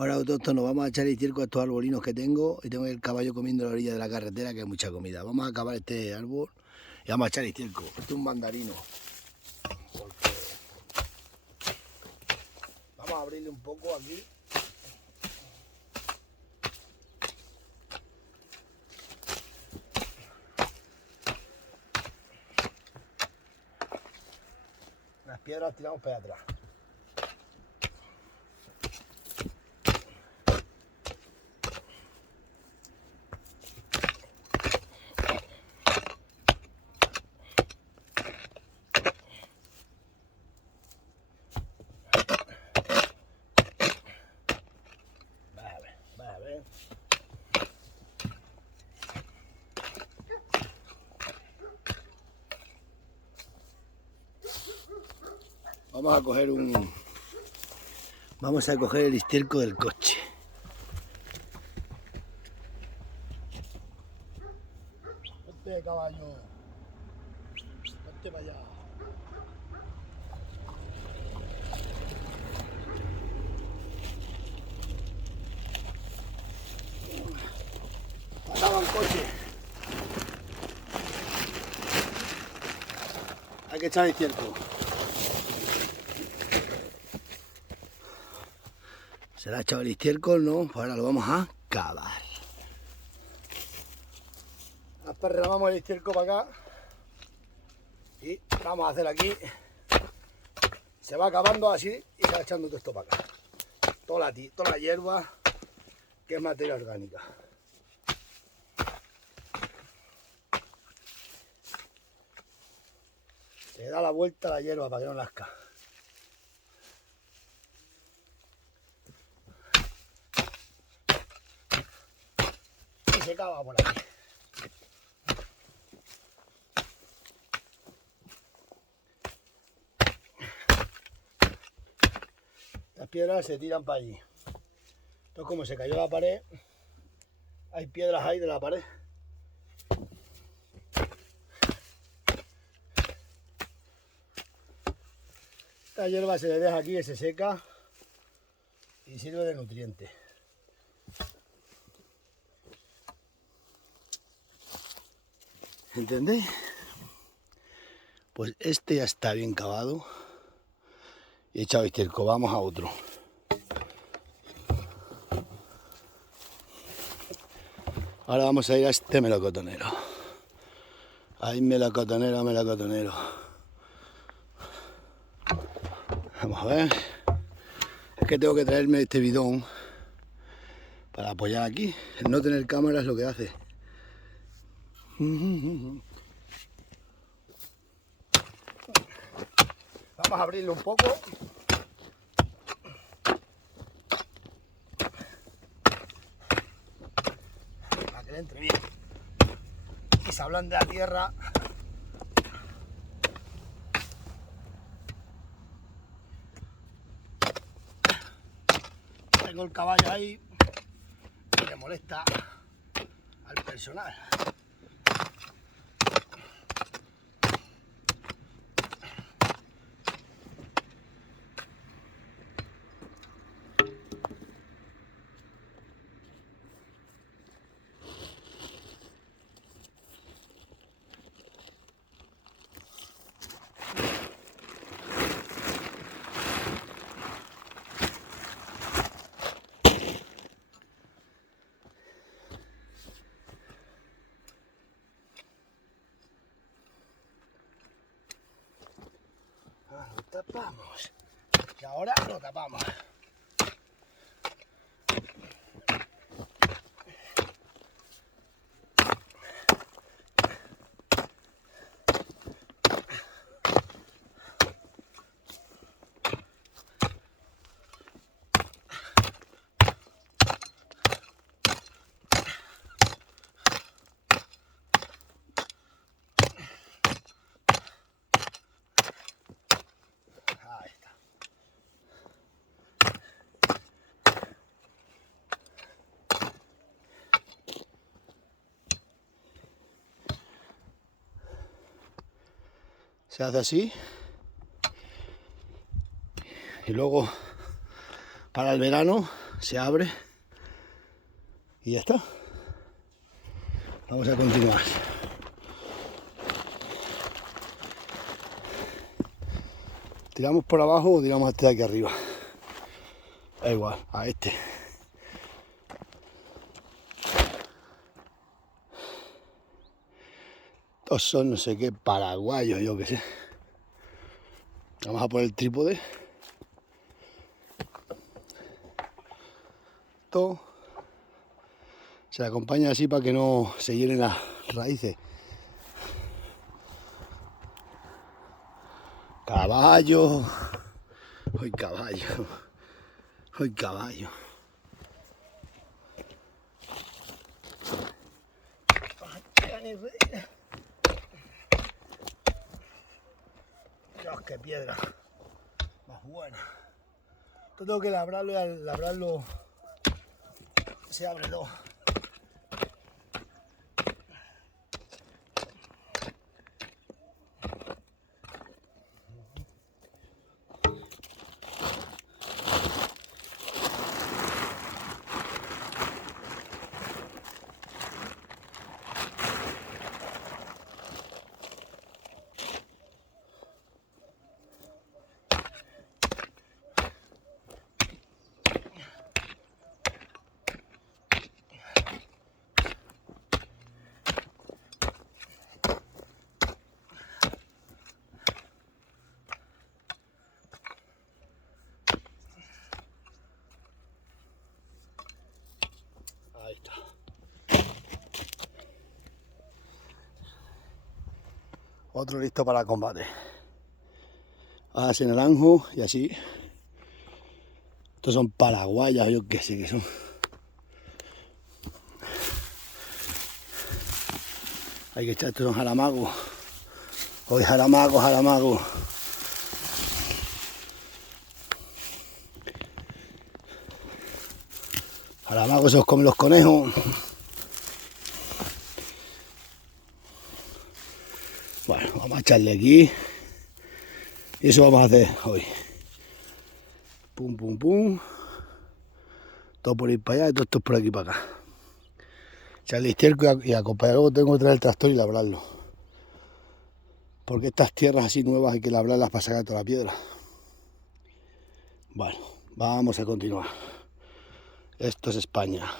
Ahora autóctono, vamos a echar el estiércol a estos arbolinos que tengo y tengo el caballo comiendo a la orilla de la carretera, que hay mucha comida. Vamos a acabar este árbol y vamos a echar el estiércol. Este es un mandarino. Porque vamos a abrirle un poco aquí. Las piedras tiramos para atrás. A ver. Vamos a coger el estiércol del coche. Vete, caballo. Vete para allá. Pasaba un coche. Hay que echar el estiércol. Se le ha echado el estiércol, ¿no? Pues ahora lo vamos a cavar. Derramamos el estiércol para acá. Y vamos a hacer aquí. Se va cavando así y se va echando todo esto para acá. Toda la hierba, que es materia orgánica. Se da la vuelta a la hierba para que no nazca. Y se cava por aquí. Las piedras se tiran para allí. Entonces, como se cayó la pared, hay piedras ahí de la pared. Esta hierba se le deja aquí, que se seca y sirve de nutriente. ¿Entendéis? Pues este ya está bien cavado y echado estiércol. Vamos a otro. Ahora vamos a ir a este melocotonero. Ay, melocotonero, melocotonero. Vamos a ver. Es que tengo que traerme este bidón para apoyar aquí. El no tener cámara es lo que hace. Vamos a abrirlo un poco. Para que le entre bien. Y se hablan de la tierra. Tengo el caballo ahí y le molesta al personal. Lo tapamos. Y ahora lo tapamos. Ahí está. Se hace así. Y luego, para el verano, se abre y ya está. Vamos a continuar. ¿Tiramos por abajo o tiramos este de aquí arriba? Da igual, a este. Estos son no sé qué paraguayos, yo qué sé. Vamos a poner el trípode. Esto se acompaña así para que no se llenen las raíces. Caballo. Hoy caballo. Hoy caballo. Dios, qué piedra más buena. Esto tengo que labrarlo y al labrarlo se abre todo. Ahí está. Otro listo para combate. Ahora se naranjo y así. Estos son paraguayas, yo qué sé que son. Hay que echar estos jaramagos. Hoy jaramago, jaramago. Jaramagos esos comen los conejos. Bueno, vamos a echarle aquí. Y eso vamos a hacer hoy. Pum, pum, pum. Todo por ir para allá y todo esto por aquí para acá. Echarle estiércol y acompañar. Luego tengo que traer el tractor y labrarlo. Porque estas tierras así nuevas hay que labrarlas para sacar toda la piedra. Bueno, vamos a continuar. Esto es España.